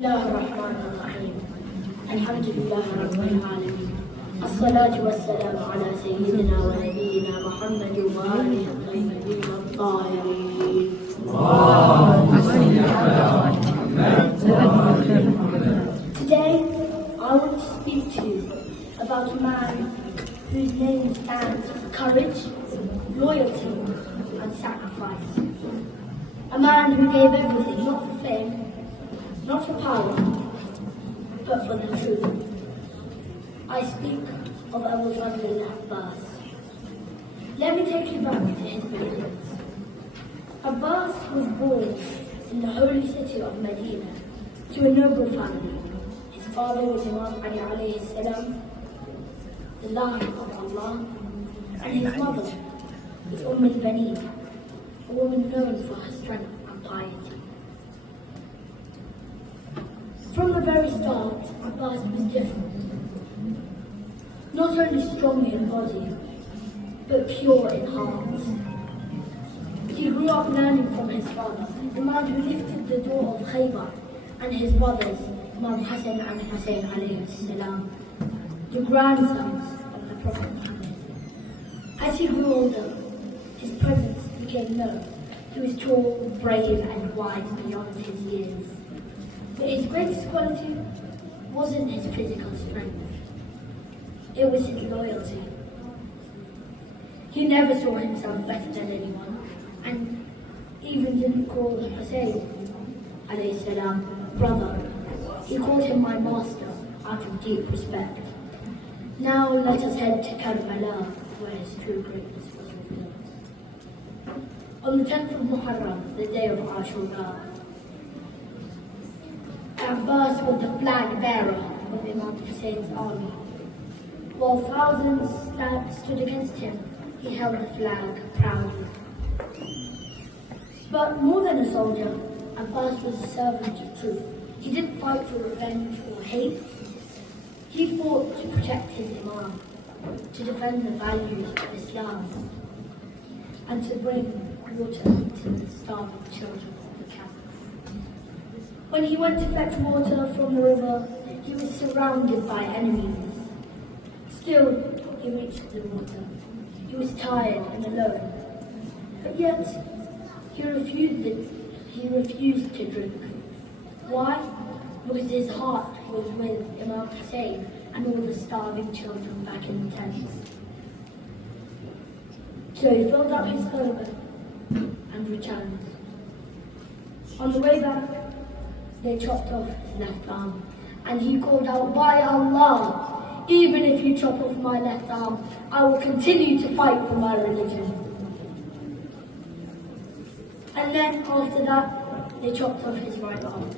الله الرحمن الرحيم. الحمد لله رب العالمين. الصلاة والسلام على سيدنا ونبينا محمد وآله الطيبين الطاهرين. Today I want to speak to you about a man whose name stands for courage, loyalty and sacrifice. A man who gave everything, not for fame, not for power, but for the truth. I speak of Al-Abdullah. Let me take you back to his beginnings. Abbas was born in the holy city of Medina to a noble family. His father was Imam Ali alayhi salam, the Lion of Allah, and his mother was al-Baneen, a woman known for her strength and piety. From the very start, Abbas was different. Not only strong in body, but pure in heart. He grew up learning from his father, the man who lifted the door of Khaybar, and his brothers, Al-Hassan and Hussein alayhi salam, the grandsons of the Prophet Muhammad. As he grew older, his presence became known. He was tall, brave, and wise beyond his years. But his greatest quality wasn't his physical strength. It was his loyalty. He never saw himself better than anyone, and even didn't call Hussein alayhi salam brother. He called him my master out of deep respect. Now let us head to Karbala, where his true greatness was revealed. On the 10th of Muharram, the day of Ashura, Abbas was the flag bearer of Imam Hussein's army. While thousands stood against him, he held the flag proudly. But more than a soldier, Abbas was a servant of truth. He didn't fight for revenge or hate. He fought to protect his Imam, to defend the values of Islam, and to bring water to the starving children of the camp. When he went to fetch water from the river, he was surrounded by enemies. Still, he reached the water. He was tired and alone. But yet, he refused to drink. Why? Because his heart was with Imam Hussein and all the starving children back in the tents. So he filled up his cloak and returned. On the way back, they chopped off his left arm, and he called out, "By Allah, even if you chop off my left arm, I will continue to fight for my religion." And then after that, they chopped off his right arm.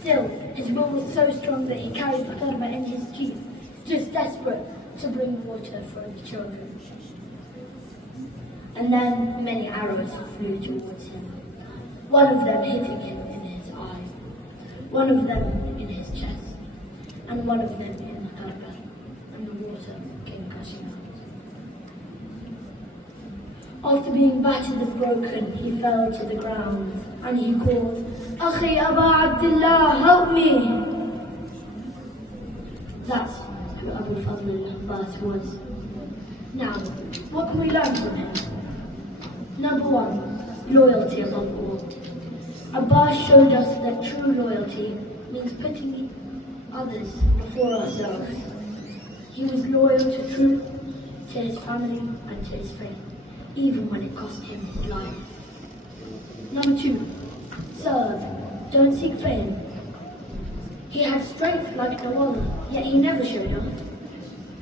Still, his will was so strong that he carried the khurma in his teeth, just desperate to bring water for the children. And then many arrows flew towards him, one of them hitting him in his eye, one of them in his chest, and one of them in the khurma, and the water came gushing out. After being battered and broken, he fell to the ground, and he called, "Akhi Al-Abdullah, help me!" That's who Al-Abdullah was. Now, what can we learn from him? Number one, loyalty above all. Abbas showed us that true loyalty means putting others before ourselves. He was loyal to truth, to his family, and to his faith, even when it cost him his life. Number two, serve, don't seek fame. He had strength like no other, yet he never showed off.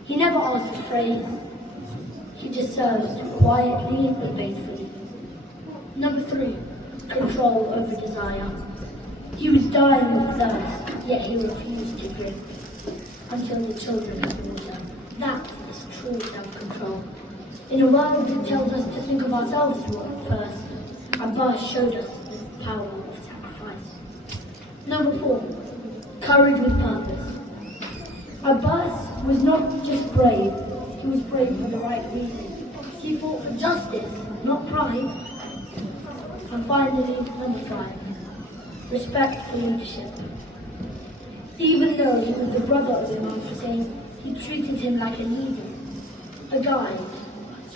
He never asked for praise. He just served quietly but faithfully. Number three, control over desire. He was dying of thirst, yet he refused to drink until the children had water. That is true self-control. In a world that tells us to think of ourselves first, Abbas showed us the power of sacrifice. Number four, courage with purpose. Abbas was not just brave, he was brave for the right reason. He fought for justice, not pride. And finally, number five, respect for leadership. Even though he was the brother of Al-Hassan, he treated him like a leader, a guide,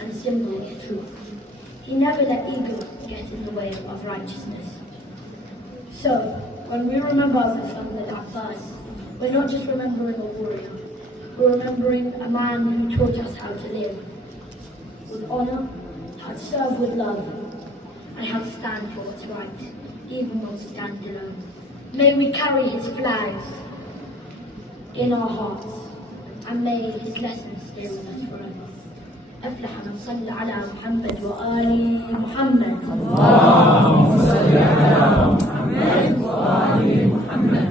and a symbol of truth. He never let ego get in the way of righteousness. So, when we remember Al-Abbas, we're not just remembering a warrior, we're remembering a man who taught us how to live with honor, how to serve with love, and how to stand for what's right, even when we stand alone. May we carry his flags in our hearts, and may his lessons stay with us forever. أفلح من صلى على محمد وآل محمد. اللهم صل على محمد وآل محمد.